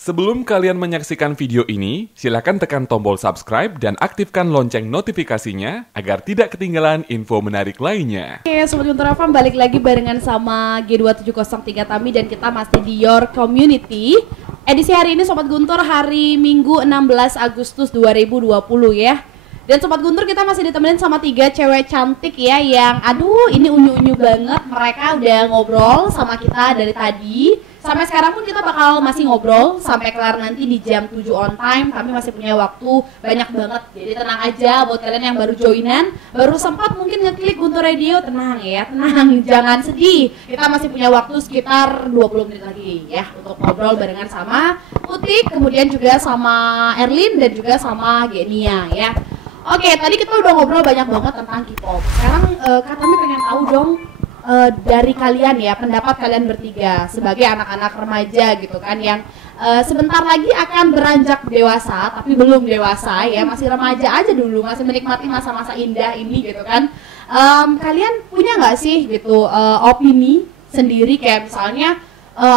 Sebelum kalian menyaksikan video ini, silakan tekan tombol subscribe dan aktifkan lonceng notifikasinya agar tidak ketinggalan info menarik lainnya. Oke, Sobat Guntur FM balik lagi barengan sama G2703 Tami dan kita masih di Your Community. Edisi hari ini Sobat Guntur hari Minggu 16 Agustus 2020 ya. Dan Sobat Guntur kita masih ditemenin sama 3 cewek cantik ya yang aduh ini unyu-unyu banget. Mereka udah ngobrol sama kita dari tadi. Sampai sekarang pun kita bakal masih ngobrol sampai kelar nanti di jam 7 on time. Kami masih punya waktu banyak banget. Jadi tenang aja buat kalian yang baru joinan, baru sempat mungkin ngeklik Guntur Radio, tenang ya, tenang, jangan sedih. Kita masih punya waktu sekitar 20 menit lagi ya untuk ngobrol barengan sama Utik, kemudian juga sama Erlin dan juga sama Genia ya. Oke, tadi kita udah ngobrol banyak banget tentang K-pop. Sekarang Kak Tami pengen tahu dong dari kalian ya, pendapat kalian bertiga sebagai anak-anak remaja gitu kan yang sebentar lagi akan beranjak dewasa tapi belum dewasa ya, masih remaja aja dulu, masih menikmati masa-masa indah ini gitu kan. Kalian punya nggak sih gitu opini sendiri kayak misalnya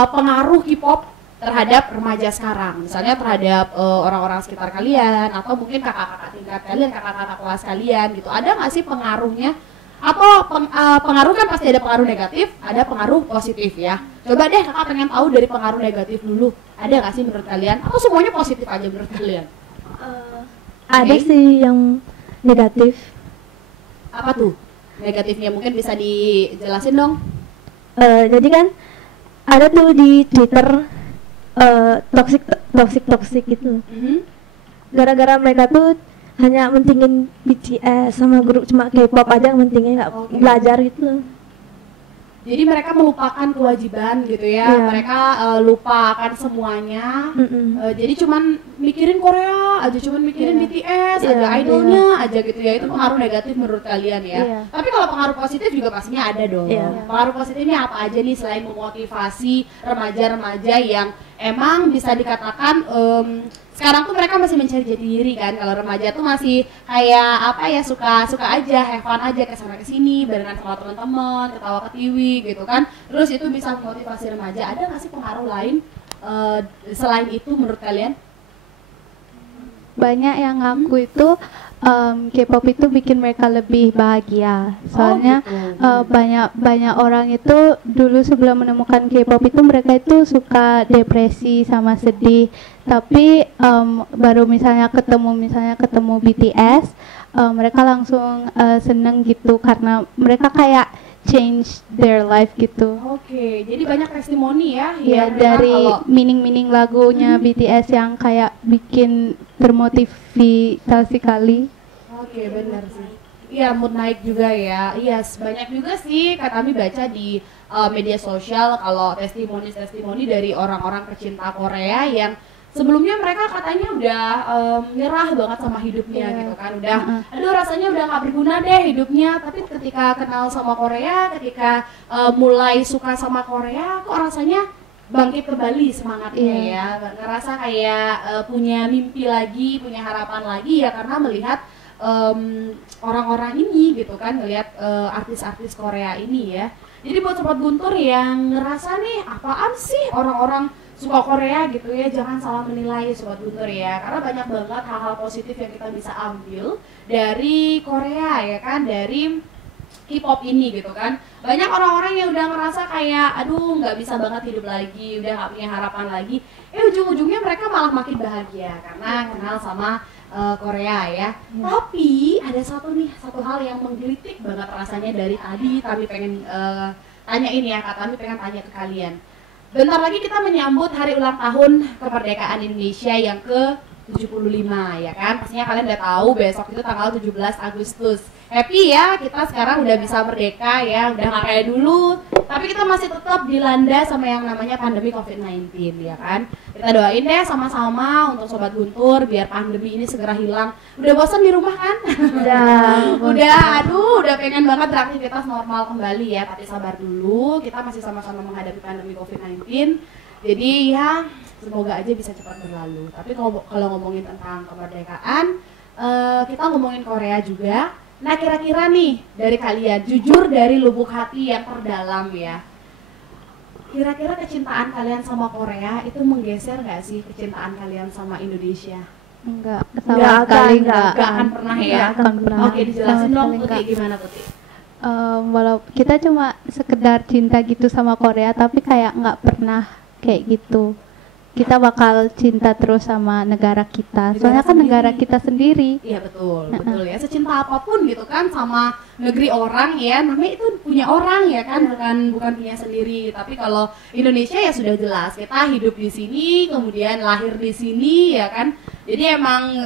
pengaruh K-pop terhadap remaja sekarang, misalnya terhadap orang-orang sekitar kalian atau mungkin kakak-kakak tingkat kalian, kakak-kakak kelas kalian gitu, ada nggak sih pengaruhnya? Atau pengaruh kan pasti ada pengaruh negatif, ada pengaruh positif ya. Coba deh kakak pengen tahu dari pengaruh negatif dulu. Ada nggak sih menurut kalian? Atau semuanya positif aja menurut kalian? Ada sih yang negatif. Apa tuh negatifnya? Mungkin bisa dijelasin dong. Jadi kan ada tuh di Twitter toxic gitu. Gara-gara mereka tuh hanya mentingin BTS sama grup cuma K-pop aja, mentingin nggak belajar gitu. Jadi mereka melupakan kewajiban gitu ya, mereka lupakan semuanya. Jadi cuman mikirin Korea aja, cuman mikirin BTS aja, idolnya aja gitu ya. Itu pengaruh negatif menurut kalian ya. Tapi kalau pengaruh positif juga pastinya ada dong. Pengaruh positifnya apa aja nih selain memotivasi remaja-remaja yang emang bisa dikatakan sekarang tuh mereka masih mencari jati diri kan. Kalau remaja tuh masih kayak apa ya, suka aja, have fun aja, kesana kesini barengan sama teman-teman, ketawa ketiwi gitu kan. Terus itu bisa memotivasi remaja. Ada nggak sih pengaruh lain selain itu menurut kalian? Banyak yang ngaku itu K-pop itu bikin mereka lebih bahagia. Soalnya banyak orang itu dulu sebelum menemukan K-pop itu mereka itu suka depresi sama sedih. Tapi baru misalnya ketemu BTS, mereka langsung seneng gitu karena mereka kayak change their life gitu. Oke, jadi banyak testimoni ya. Ya dari meaning lagunya BTS yang kayak bikin termotivasi kali. Oke, benar sih. Iya, mood naik juga ya. Iya, banyak juga sih kami baca di media sosial kalau testimoni dari orang-orang pecinta Korea yang sebelumnya mereka katanya udah nyerah banget sama hidupnya gitu kan, udah aduh rasanya udah nggak berguna deh hidupnya, tapi ketika kenal sama Korea, ketika mulai suka sama Korea, kok rasanya bangkit kembali semangatnya ya, ngerasa kayak punya mimpi lagi, punya harapan lagi ya karena melihat orang-orang ini gitu kan, ngelihat artis-artis Korea ini ya. Jadi buat Sobat Guntur yang ngerasa nih apaan sih orang-orang suka Korea gitu ya, jangan salah menilai Sobat Guntur ya, karena banyak banget hal-hal positif yang kita bisa ambil dari Korea ya kan, dari K-pop ini gitu kan. Banyak orang-orang yang udah ngerasa kayak aduh nggak bisa banget hidup lagi, udah nggak punya harapan lagi, ujung-ujungnya mereka malah makin bahagia karena kenal sama Korea ya. Tapi ada satu hal yang menggelitik banget rasanya dari tadi kami pengen tanyain ya, kami pengen tanya ke kalian. Bentar lagi kita menyambut hari ulang tahun kemerdekaan Indonesia yang ke-75 ya kan. Pastinya kalian udah tahu besok itu tanggal 17 Agustus. Happy ya, kita sekarang udah bisa merdeka ya, udah gak kayak dulu. Tapi kita masih tetap dilanda sama yang namanya pandemi COVID-19 ya kan. Kita doain deh sama-sama untuk Sobat Guntur biar pandemi ini segera hilang. Udah bosan di rumah kan? Udah pengen banget beraktivitas normal kembali ya. Tapi sabar dulu, kita masih sama-sama menghadapi pandemi COVID-19. Jadi ya semoga aja bisa cepat berlalu. Tapi kalau ngomongin tentang kemerdekaan, kita ngomongin Korea juga. Nah kira-kira nih dari kalian, jujur dari lubuk hati yang terdalam ya, kira-kira kecintaan kalian sama Korea itu menggeser nggak sih kecintaan kalian sama Indonesia? Enggak, Nggak sama akan, sekali nggak Nggak akan pernah ya? Nggak akan pernah. Oke, dijelasin Sama dong sekali Putih, nggak. gimana Putih? Walau kita cuma sekedar cinta gitu sama Korea, tapi kayak nggak pernah kayak gitu. Kita bakal cinta terus sama negara kita. Soalnya kan sendiri. negara kita sendiri. Iya betul, betul ya. Secinta apapun gitu kan sama negeri orang ya, namanya itu punya orang ya kan, bukan punya sendiri. Tapi kalau Indonesia ya sudah jelas, kita hidup di sini, kemudian lahir di sini ya kan. Jadi emang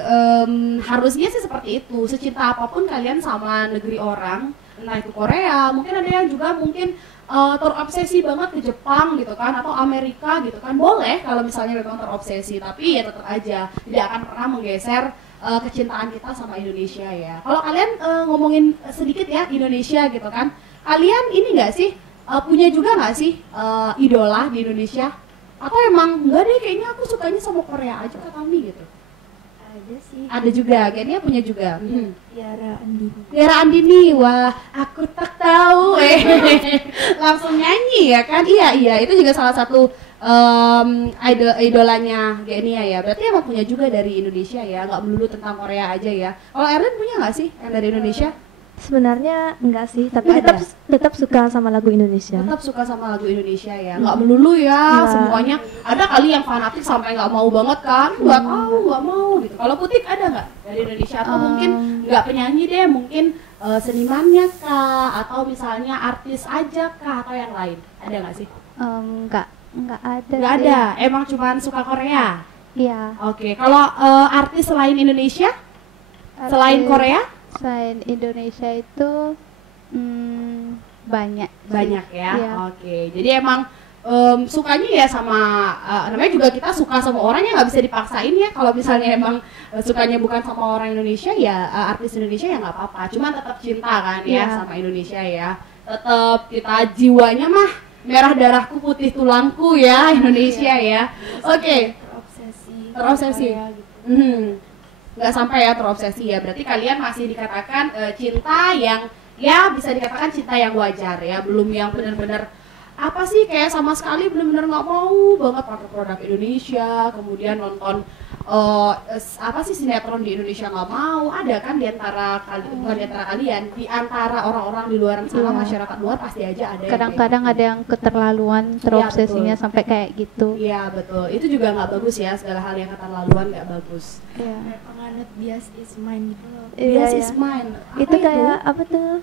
harusnya sih seperti itu. Secinta apapun kalian sama negeri orang, entah itu Korea, mungkin ada yang juga mungkin terobsesi banget ke Jepang gitu kan, atau Amerika gitu kan, boleh kalau misalnya memang terobsesi, tapi ya tetap aja tidak akan pernah menggeser kecintaan kita sama Indonesia ya. Kalau kalian ngomongin sedikit ya Indonesia gitu kan, kalian ini nggak sih punya juga nggak sih idola di Indonesia? Atau emang enggak deh, kayaknya aku sukanya sama Korea aja Kak Tami gitu? Ada sih. Ada juga, kayaknya punya juga. Tiara Andini. Tiara Andini, wah aku tak tahu, langsung nyanyi ya kan? Iya, itu juga salah satu idolanya Genia ya. Berarti emang punya juga dari Indonesia ya, nggak melulu tentang Korea aja ya. Kalau Erlin punya nggak sih yang dari Indonesia? Sebenarnya enggak sih, tapi Nggak tetap suka sama lagu Indonesia. Tetap suka sama lagu Indonesia ya, nggak melulu ya Nggak. semuanya. Ada kali yang fanatik sampai nggak mau banget kan? Nggak tahu, nggak mau gitu. Kalau Putih ada nggak dari Indonesia, atau mungkin nggak penyanyi deh, mungkin senimannya kah, atau misalnya artis aja kah, atau yang lain? Ada nggak sih? Enggak ada. Nggak sih. ada, emang cuman suka Korea. Iya. Oke, kalau artis selain Indonesia, selain Artis Korea? Selain Indonesia itu banyak. sih. Banyak ya. Iya. Oke, jadi emang sukanya ya sama namanya juga kita suka sama orang yang nggak bisa dipaksain ya. Kalau misalnya emang sukanya bukan sama orang Indonesia ya, artis Indonesia ya nggak apa-apa. Cuman tetap cinta kan ya Iya. sama Indonesia ya. Tetap kita jiwanya mah merah darahku putih tulangku ya Indonesia ya. Oke. Terobsesi. Nggak sampai ya terobsesi ya. Berarti kalian masih dikatakan cinta yang ya bisa dikatakan cinta yang wajar ya, belum yang benar-benar apa sih kayak sama sekali benar-benar nggak mau banget pakai produk Indonesia, kemudian nonton apa sih sinetron di Indonesia nggak mau. Ada kan di antara bukan di antara kalian, di antara orang-orang di luar sana, Iya. masyarakat luar pasti aja ada yang Kadang-kadang kayak ada yang keterlaluan, terobsesinya betul. sampai kayak gitu. Iya betul, itu juga nggak bagus ya, segala hal yang keterlaluan nggak bagus. Iya. Penganut bias is mine gitu loh. Bias Iya, is iya. mine. Apa Itu kayak apa tuh?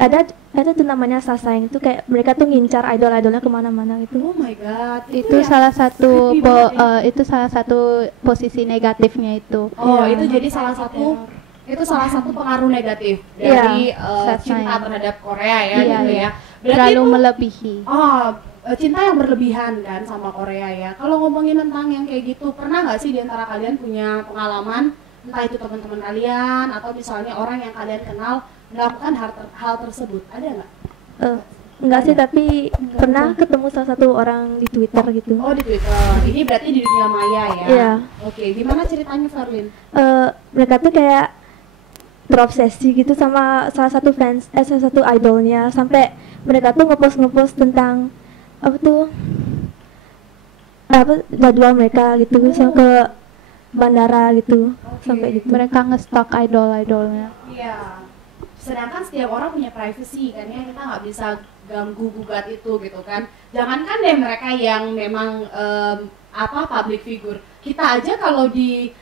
Ada tuh namanya Sasaeng, itu kayak mereka tuh ngincar idol-idolnya kemana-mana gitu. Oh my god, Itu ya? salah satu creepy banget ya. itu salah satu posisi negatifnya itu. Oh, Iya. itu jadi salah satu pengaruh negatif Iya, dari Sasaeng. cinta terhadap Korea ya, Iya, gitu iya. ya. Berarti Terlalu itu melebihi. cinta yang berlebihan kan sama Korea ya. Kalau ngomongin tentang yang kayak gitu, pernah nggak sih di antara kalian punya pengalaman, entah itu teman-teman kalian atau misalnya orang yang kalian kenal melakukan hal tersebut? Ada nggak? Enggak sih, tapi pernah ketemu salah satu orang di Twitter gitu. Oh, di Twitter. Ini berarti di dunia maya ya. Iya. Oke, gimana ceritanya Farlin? Mereka tuh kayak terobsesi gitu sama salah satu salah satu idolnya, sampai mereka tuh ngepost tentang jadwal mereka gitu, sampai ke bandara gitu, sampai gitu. Mereka ngestok idol-idolnya. Iya. Sedangkan setiap orang punya privacy kan ya, kita nggak bisa ganggu gugat itu gitu kan. Jangankan deh mereka yang memang public figure. Kita aja kalau di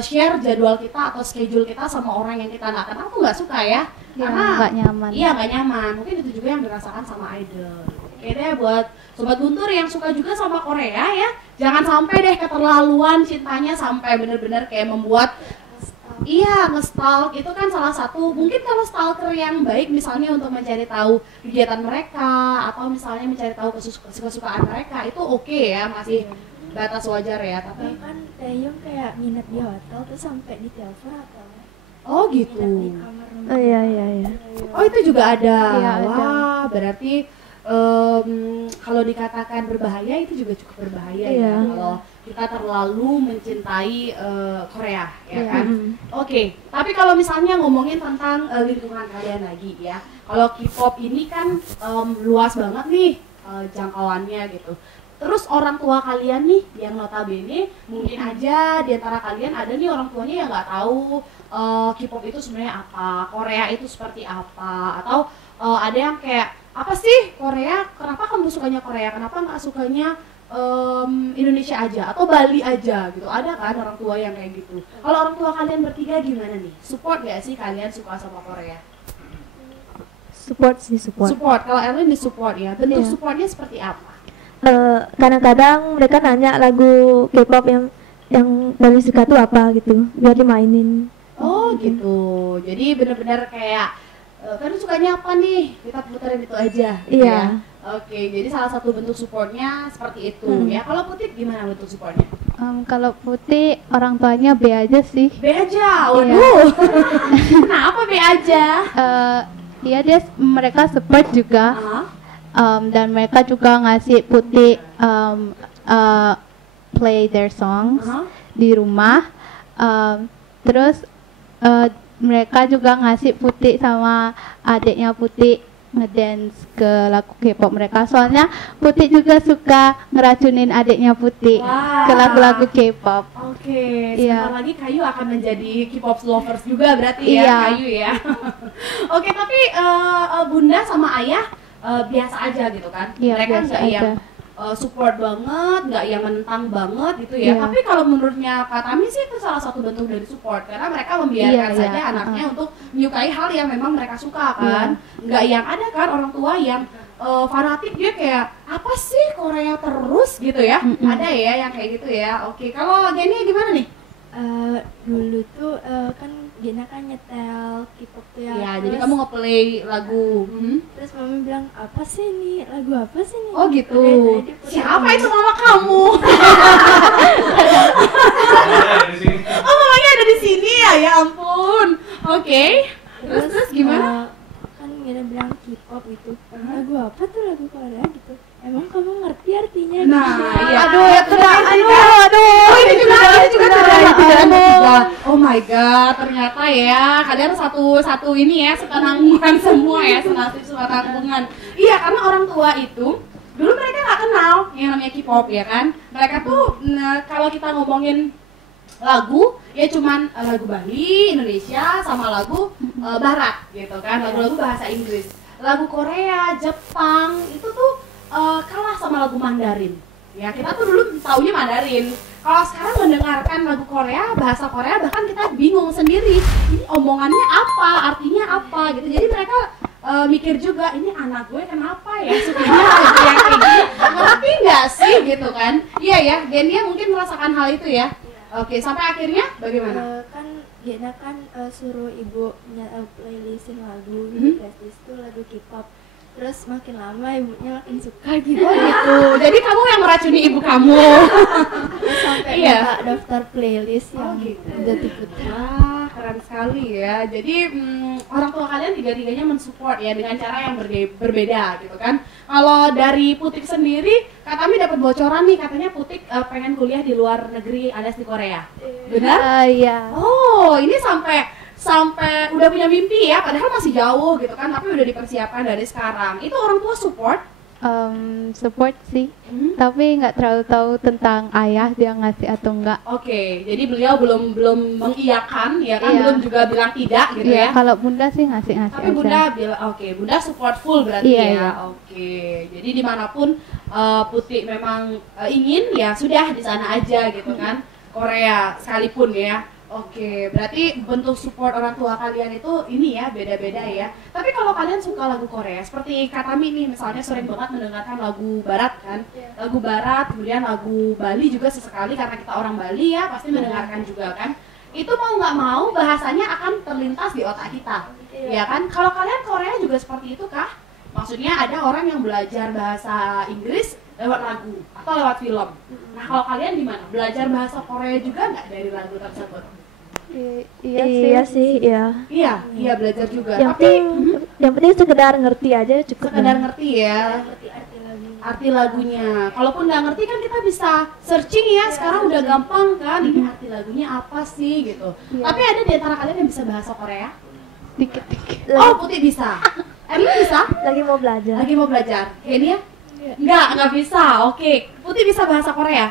share jadwal kita atau schedule kita sama orang yang kita nggak kenal tuh nggak suka ya. Ya, Karena nggak nyaman. Iya, nggak nyaman. Mungkin itu juga yang dirasakan sama idol. Oke deh, buat Sobat Guntur yang suka juga sama Korea ya, jangan sampai deh keterlaluan cintanya sampai bener-bener kayak membuat nge-stalk. Itu kan salah satu, mungkin kalau stalker yang baik misalnya untuk mencari tahu kegiatan mereka atau misalnya mencari tahu kesukaan mereka, itu oke ya, masih batas wajar ya. Tapi Bahkan Taeyong kayak nginep di hotel terus sampai di telepon atau oh nginep di gitu. kamar Oh iya. Oh itu juga ada. Iya, ada. Wah, berarti kalau dikatakan berbahaya itu juga cukup berbahaya Iya. ya kalau kita terlalu mencintai Korea ya Iya. kan. Oke, tapi kalau misalnya ngomongin tentang lingkungan kalian lagi ya, kalau K-pop ini kan luas banget nih jangkauannya gitu. Terus orang tua kalian nih yang notabene mungkin aja di antara kalian ada nih orang tuanya yang nggak tahu K-pop itu sebenarnya apa, Korea itu seperti apa, atau ada yang kayak apa sih Korea? Kenapa kamu sukanya Korea? Kenapa nggak sukanya Indonesia aja atau Bali aja gitu? Ada kan orang tua yang kayak gitu. Kalau orang tua kalian bertiga gimana nih? Support nggak sih kalian suka sama Korea? Support sih, support. Support. Kalau Erwin di support ya. Bentuk Iya. supportnya seperti apa? Kadang-kadang mereka nanya lagu K-pop yang paling suka tuh apa gitu, biar dimainin. Oh gitu. Jadi benar-benar kayak kan sukanya apa nih? Kita puterin itu aja. gitu Iya. ya. Oke, jadi salah satu bentuk supportnya seperti itu ya. Kalau Putih gimana bentuk supportnya? Kalau Putih orang tuanya B aja sih. B aja. Waduh. Kenapa B aja? Mereka support juga. Dan mereka juga ngasih Putih play their songs di rumah. Terus mereka juga ngasih Putih sama adiknya Putih ngedance ke lagu K-pop mereka. Soalnya Putih juga suka ngeracunin adiknya Putih Wah. ke lagu-lagu K-pop. Oke, Iya. sebentar lagi Kayu akan menjadi K-pop lovers juga berarti ya, Iya. Kayu ya. Oke, tapi Bunda sama Ayah biasa aja gitu kan? Iya, Mereka biasa nggak aja. yang support banget, nggak yang menentang banget gitu ya. Iya. Tapi kalau menurutnya Kak Tami sih itu salah satu bentuk dari support karena mereka membiarkan Iya, saja iya. anaknya untuk menyukai hal yang memang mereka suka kan. Nggak yang ada kan orang tua yang fanatik dia kayak apa sih Korea terus gitu ya. Ada ya yang kayak gitu ya. Oke, kalau Genia gimana nih? Dulu tuh kan Gina kan nyetel K-pop tuh ya. Ya, jadi Terus- kamu nge-play lagu. Terus mami bilang apa sih nih, lagu apa sih nih? Oh gitu. Udah, tadi putar Siapa dulu. itu mama kamu? Oh, mamanya ada di sini ya. Ya ampun. Oke. Terus gimana? Kan Gina bilang K-pop itu. Lagu apa tuh, lagu Korea gitu. Emang kamu ngerti artinya? Nah, Gitu. iya. Aduh, ya tidak, aduh. Oh, ini juga tidak. Aduh. Oh my god, ternyata ya kalian satu ini ya, sepenanggungan semua ya, senasib sepenanggungan. Iya, karena orang tua itu dulu mereka nggak kenal yang namanya K-pop ya kan. Mereka tuh kalau kita ngomongin lagu ya cuman lagu Bali, Indonesia sama lagu Barat gitu kan, lagu-lagu bahasa Inggris. Lagu Korea, Jepang itu tuh kalah sama lagu Mandarin. Ya, kita tuh dulu taunya Mandarin. Kalau sekarang mendengarkan lagu Korea, bahasa Korea bahkan kita bingung sendiri. Ini omongannya apa, artinya apa gitu. Jadi mereka mikir juga, ini anak gue kenapa ya sukanya lagu yang kayak gini. Ngerti nggak sih gitu kan? Iya ya, Genia mungkin merasakan hal itu ya. Oke, sampai akhirnya bagaimana? Kan Gina kan suruh ibu playlistin lagu di playlist tuh lagu K-pop. Terus makin lama ibunya makin suka gitu. Oh gitu. Jadi kamu yang meracuni ibu kamu. Terus sampai Iya. buka daftar playlist yang gitu. udah diputar. Wah, keren sekali ya. Jadi orang tua kalian tiga-tiganya mensupport ya dengan cara yang berbeda gitu kan. Kalau dari Putik sendiri, Kak Tami dapat bocoran nih katanya Putik pengen kuliah di luar negeri alias di Korea. Benar? Iya. Oh, ini sampai udah punya mimpi ya, padahal masih jauh gitu kan, tapi udah dipersiapkan dari sekarang. Itu orang tua support? Support sih, tapi nggak terlalu tahu tentang ayah dia ngasih atau enggak. Oke, jadi beliau belum mengiyakan ya kan, Iya. belum juga bilang tidak gitu ya. Kalau bunda sih ngasih Tapi aja. Bunda bilang oke, Bunda support full berarti Iya, ya. iya. Oke. Jadi dimanapun Putih memang ingin ya sudah di sana aja gitu kan. Korea sekalipun ya. Oke, berarti bentuk support orang tua kalian itu ini ya beda-beda ya. Tapi kalau kalian suka lagu Korea, seperti Kak Tami nih misalnya sering banget mendengarkan lagu Barat kan, lagu Barat, kemudian lagu Bali juga sesekali karena kita orang Bali ya pasti mendengarkan juga kan. Itu mau nggak mau bahasanya akan terlintas di otak kita, ya kan? Kalau kalian Korea juga seperti itu kah? Maksudnya ada orang yang belajar bahasa Inggris lewat lagu atau lewat film. Nah kalau kalian gimana? Belajar bahasa Korea juga nggak dari lagu tersebut? Iya sih, iya. Iya belajar juga. Yang Tapi penting sekedar ngerti aja cukup. sekedar ngerti ya ngerti arti lagunya. arti lagunya. Kalaupun nggak ngerti kan kita bisa searching ya. Sekarang udah gampang kan. Ini arti lagunya apa sih gitu. Iya. Tapi ada di antara kalian yang bisa bahasa Korea? Dikit-dikit. Oh, Putih bisa. Erlin bisa? Lagi mau belajar. Lagi mau belajar. Ini ya? Nggak bisa. Oke. Putih bisa bahasa Korea?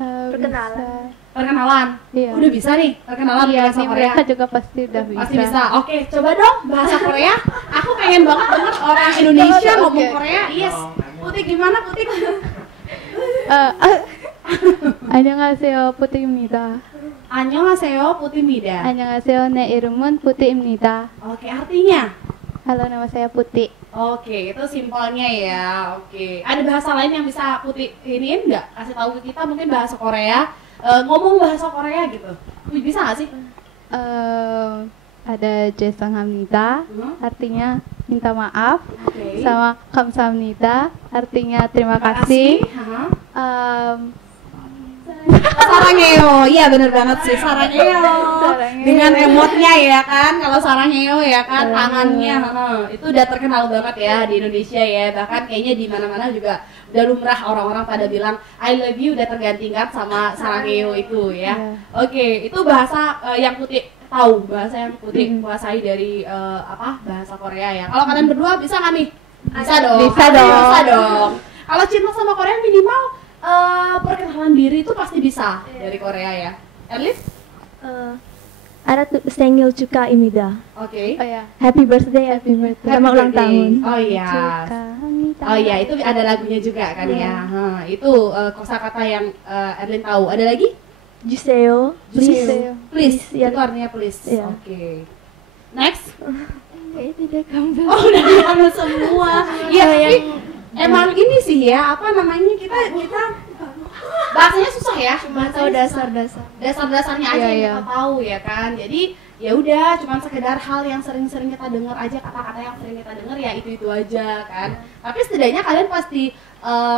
Perkenalan. Perkenalan. Iya. Udah bisa nih perkenalan Iya, bahasa nih Korea. mereka juga pasti udah bisa. Pasti bisa. Oke, coba dong bahasa Korea. Aku pengen banget denger orang Indonesia ngomong Oke. Korea. Yes. Putih gimana Putih? 안녕하세요, 푸티입니다. Annyeonghaseyo Putih Mida. 안녕하세요, 내 이름은 푸티입니다. Oke, artinya? Halo, nama saya Putih. Oke, itu simpelnya ya. Oke. Ada bahasa lain yang bisa Putih iniin nggak? Kasih tahu ke kita mungkin bahasa Korea. Ngomong bahasa Korea gitu. Bisa nggak sih? Ada 죄송합니다, artinya minta maaf. Oke. Sama 감사합니다, artinya terima kasih. Haha. Sarangeo, iya bener banget sih sarangeo. Sarangeo. Dengan emotnya ya kan, kalau sarangeo ya kan tangannya, itu udah terkenal banget ya di Indonesia ya. Bahkan kayaknya di mana-mana juga udah lumrah orang-orang pada bilang I love you udah tergantikan sama sarangeo itu ya. Oke, itu bahasa yang Putih tahu, bahasa yang Putih kuasai dari bahasa Korea ya. Kalau kalian berdua bisa nggak nih? Bisa dong. Bisa dong. Bisa dong. Kalau cinta sama Korea minimal perkenalan diri itu pasti bisa dari Korea ya. Erlin? Ada tuh 생일 축하입니다. Oke. Oh ya, Happy birthday, Happy birthday. Selamat ulang Happy tahun. birthday. Oh iya. 축하합니다. Oh iya, itu ada lagunya juga kan ya. Itu kosakata yang Erlin tahu. Ada lagi? 주세요. Juseyo. Please. Please, ya. Itu artinya please. Iya. Oke. Next. Kayaknya tidak gambar. Oh, udah dihafal semua. Iya, tapi emang ini sih ya, apa namanya kita bahasanya susah ya. Cuma tahu dasar-dasar. Dasar-dasarnya aja Iya, yang iya. kita tahu ya kan. Jadi ya udah, cuman sekedar hal yang sering-sering kita dengar aja, kata-kata yang sering kita dengar ya itu aja kan. Tapi setidaknya kalian pasti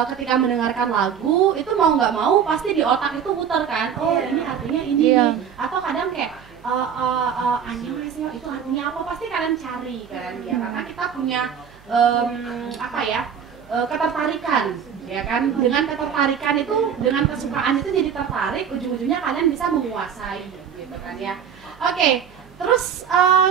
ketika mendengarkan lagu itu mau nggak mau pasti di otak itu putar kan. Oh ini artinya ini Iya. nih. Atau kadang kayak annyeonghaseyo itu artinya apa, pasti kalian cari kan ya, karena kita punya ketertarikan ya kan. Dengan ketertarikan itu, dengan kesukaan itu jadi tertarik, ujung-ujungnya kalian bisa menguasai gitu kan ya. Oke, terus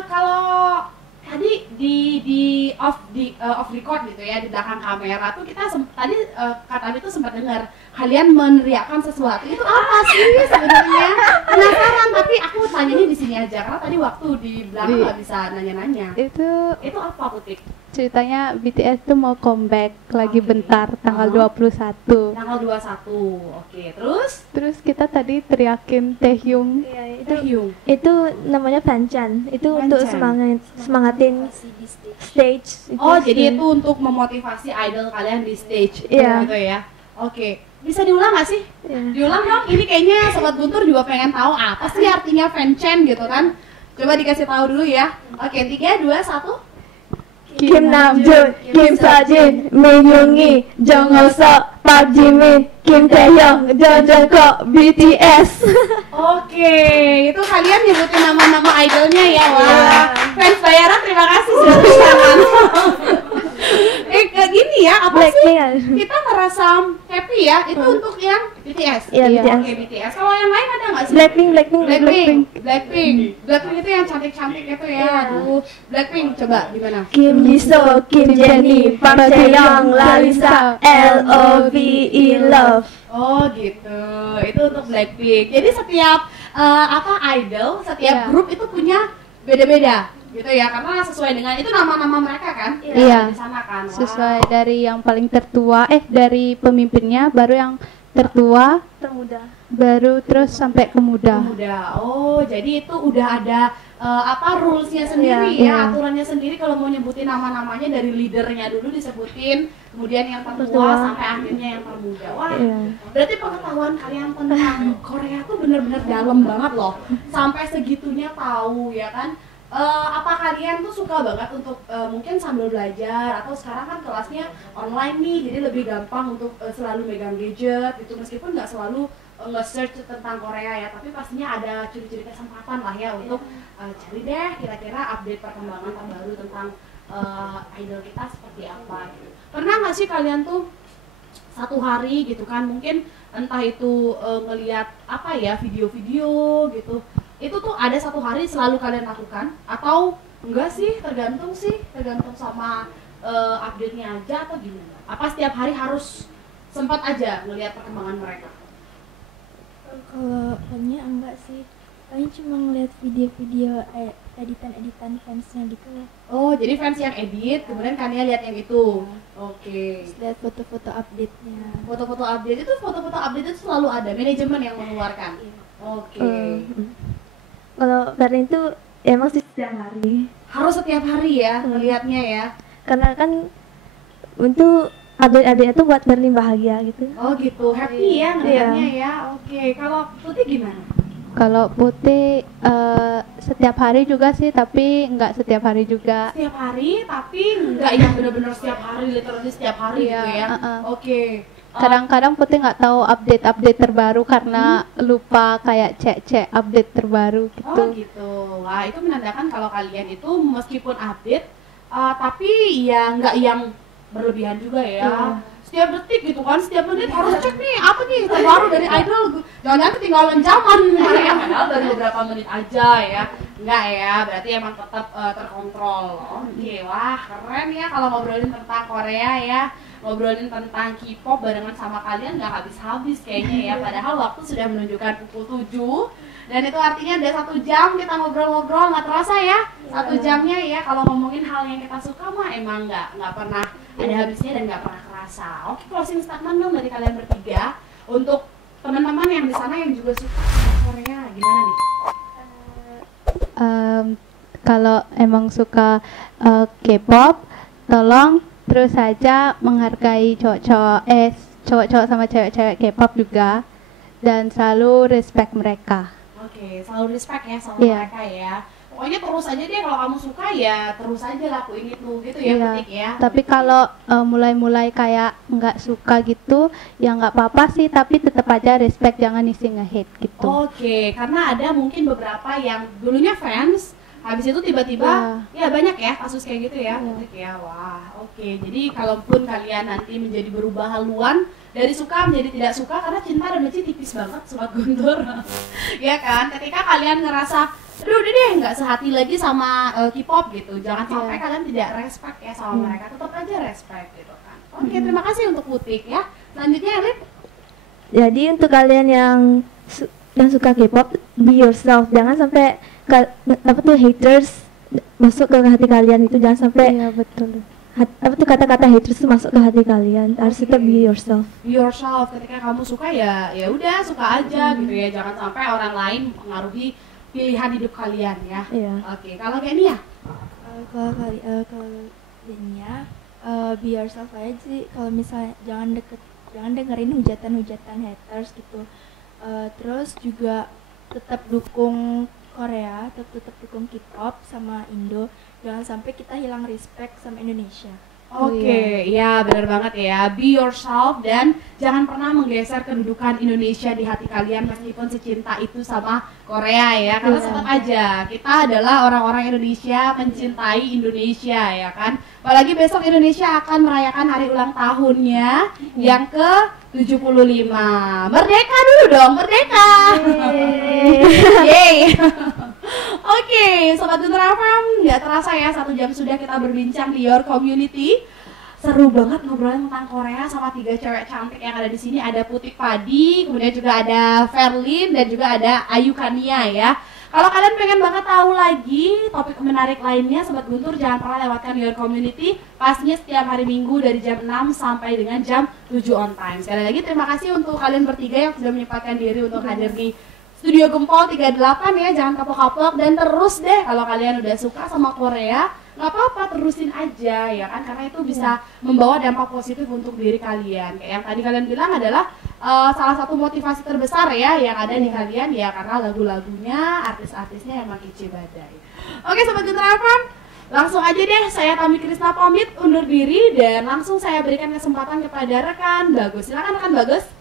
kalau tadi di off record gitu ya, di belakang kamera tuh kita tadi Kak Tami tuh sempat dengar kalian meneriakkan sesuatu. Itu apa sih sebenarnya? Penasaran, tapi aku tanyanya di sini aja karena tadi waktu di belakang nggak bisa nanya-nanya. Itu apa Putih? Ceritanya BTS tuh mau comeback lagi Oke. bentar tanggal 21. Tanggal 21. Oke, terus Terus kita tadi teriakin Taehyung. Iya, Taehyung. itu namanya fanchan. Itu untuk Fanchan. semangatin Masih di stage. stage. Oh, jadi itu untuk memotivasi idol kalian di stage Iya. gitu ya. Oke, bisa diulang nggak sih? Iya. Diulang dong. Ini kayaknya Sobat Guntur juga pengen tahu apa sih artinya fanchan gitu kan. Coba dikasih tahu dulu ya. Oke, 3, 2, 1. Kim Namjoon, Kim Sajin, Min Yoongi, Jung Hoseok, Park Jimin, Kim Taehyung, Jung Jungkook, BTS. Oke, itu kalian nyebutin nama-nama idolnya ya. Wah, fans bayaran terima kasih sudah bersamaan. Kayak gini ya, apa sih? Blackpink. Kita merasa happy ya, itu untuk yang BTS. Iya, BTS. Oke, BTS. Kalau yang lain ada nggak sih? Blackpink. Blackpink itu yang cantik-cantik itu ya. Aduh, Blackpink coba gimana? Kim Jisoo, Kim Jennie, Park Chaeyoung, Lalisa, LOVE, Love. Oh gitu, itu untuk Blackpink. Jadi setiap idol, setiap Iya. grup itu punya beda-beda gitu ya, karena sesuai dengan itu nama-nama mereka kan. Iya. Di sana kan. Wah. Sesuai dari yang paling tertua, dari pemimpinnya, baru yang tertua, Termuda. baru terus sampai ke muda. Muda. Oh, jadi itu udah ada rulesnya sendiri Iya, ya, iya. aturannya sendiri. Kalau mau nyebutin nama-namanya dari leadernya dulu disebutin, kemudian yang tertua Tertua. sampai akhirnya yang termuda. Wah, Iya. berarti pengetahuan kalian tentang Korea tuh bener-bener dalam banget loh, sampai segitunya tahu ya kan. Apa kalian tuh suka banget untuk mungkin sambil belajar, atau sekarang kan kelasnya online nih, jadi lebih gampang untuk selalu megang gadget gitu, meskipun nggak selalu nge-search tentang Korea ya, tapi pastinya ada curi-curi kesempatan lah ya untuk cari deh kira-kira update perkembangan terbaru tentang idol kita seperti apa gitu. Pernah nggak sih kalian tuh satu hari gitu kan, mungkin entah itu ngelihat apa ya, video-video gitu, itu tuh ada satu hari selalu kalian lakukan atau enggak sih, tergantung sama update-nya aja atau gimana? Apa setiap hari harus sempat aja ngelihat perkembangan mereka? Kalau Fanya enggak sih, paling cuma ngeliat video-video editan fansnya gitu lah. Oh, jadi fans yang edit, kemudian kalian lihat yang itu. Oke. Terus lihat foto-foto update-nya. Foto-foto update itu selalu ada manajemen yang mengeluarkan. Oke. Kalau Berlin itu emang sih setiap hari. Harus setiap hari ya ngelihatnya ya. Karena kan untuk adik-adiknya tuh buat Berlin bahagia gitu. Oh gitu, happy ya ngelihatnya ya. Oke, kalau Putih gimana? Kalau Putih setiap hari juga sih, tapi nggak setiap hari juga. Setiap hari, tapi nggak yang benar-benar setiap hari, literally setiap hari gitu ya. Oke. Kadang-kadang Putih nggak tahu update terbaru karena lupa kayak cek update terbaru gitu. Oh gitu. Wah, itu menandakan kalau kalian itu meskipun update, tapi ya nggak yang berlebihan juga ya. Setiap detik gitu kan, setiap menit harus cek nih apa nih terbaru dari idol. Jangan ketinggalan zaman ya, padahal baru beberapa menit aja ya. Enggak ya, berarti emang tetap terkontrol. Oke, wah keren ya kalau ngobrolin tentang Korea ya. Ngobrolin tentang K-pop barengan sama kalian nggak habis-habis kayaknya ya. Padahal waktu sudah menunjukkan pukul 7. Dan itu artinya udah 1 jam kita ngobrol-ngobrol, nggak terasa ya 1 jamnya ya. Kalau ngomongin hal yang kita suka mah emang nggak pernah ada habisnya dan nggak pernah kerasa. Oke, closing statement dong dari kalian bertiga untuk teman-teman yang di sana yang juga suka sama Korea, gimana nih? Kalau emang suka K-pop, tolong terus saja menghargai cowok-cowok sama cewek-cewek K-pop juga, dan selalu respect mereka. Oke, selalu respect ya sama mereka ya. Pokoknya terus aja deh, kalau kamu suka ya terus aja lakuin itu gitu ya, Putih ya. Tapi kalau mulai-mulai kayak nggak suka gitu, ya nggak apa-apa sih, tapi tetap aja respect, jangan isi nge-hate gitu. Oke, karena ada mungkin beberapa yang dulunya fans, habis itu tiba-tiba ya banyak ya kasus kayak gitu ya, Putih ya. Wah, oke. Jadi kalaupun kalian nanti menjadi berubah haluan dari suka menjadi tidak suka, karena cinta dan benci tipis banget Sobat Guntur. Ya kan, ketika kalian ngerasa aduh udah deh nggak sehati lagi sama K-pop gitu, jangan sampai kalian tidak respect ya sama mereka, tetap aja respect gitu kan. Oke, terima kasih untuk Putih ya. Selanjutnya Elif. Jadi untuk kalian yang suka K-pop, be yourself, jangan sampai haters masuk ke hati kalian, itu jangan sampai betul. Kata-kata haters itu masuk ke hati kalian. Harus tetap be yourself. Be yourself, ketika kamu suka ya udah suka aja gitu ya, jangan sampai orang lain mempengaruhi pilihan hidup kalian ya. Oke, kalau kayak Nia? Kalau Nia, be yourself aja sih. Kalau misalnya jangan dengerin hujatan haters gitu. Terus juga tetap dukung Korea, tetap dukung K-pop sama Indo. Jangan sampai kita hilang respect sama Indonesia. Oke, ya benar banget ya. Be yourself dan jangan pernah menggeser kedudukan Indonesia di hati kalian meskipun secinta itu sama Korea ya. Karena tetap aja kita adalah orang-orang Indonesia, mencintai Indonesia ya kan. Apalagi besok Indonesia akan merayakan hari ulang tahunnya yang ke-75. Merdeka dulu dong, merdeka. Yeay. Oke, Sobat Guntur FM, nggak terasa ya 1 jam sudah kita berbincang di Your Community. Seru banget ngobrolin tentang Korea sama 3 cewek cantik yang ada di sini. Ada Putih Padi, kemudian juga ada Verlin dan juga ada Ayu Kania ya. Kalau kalian pengen banget tahu lagi topik menarik lainnya, Sobat Guntur jangan pernah lewatkan Your Community. Pastinya setiap hari Minggu dari jam 6 sampai dengan jam 7 on time. Sekali lagi terima kasih untuk kalian bertiga yang sudah menyempatkan diri untuk hadir di Studio Gempol 38 ya, jangan kapok-kapok dan terus deh kalau kalian udah suka sama Korea, nggak apa-apa, terusin aja ya kan, karena itu bisa membawa dampak positif untuk diri kalian. Kayak yang tadi kalian bilang adalah salah satu motivasi terbesar ya yang ada di kalian ya, karena lagu-lagunya, artis-artisnya emang kece badai. Oke Sobat Guntur FM, langsung aja deh saya Tami Krisna pamit undur diri dan langsung saya berikan kesempatan kepada rekan Bagus. Silakan rekan Bagus.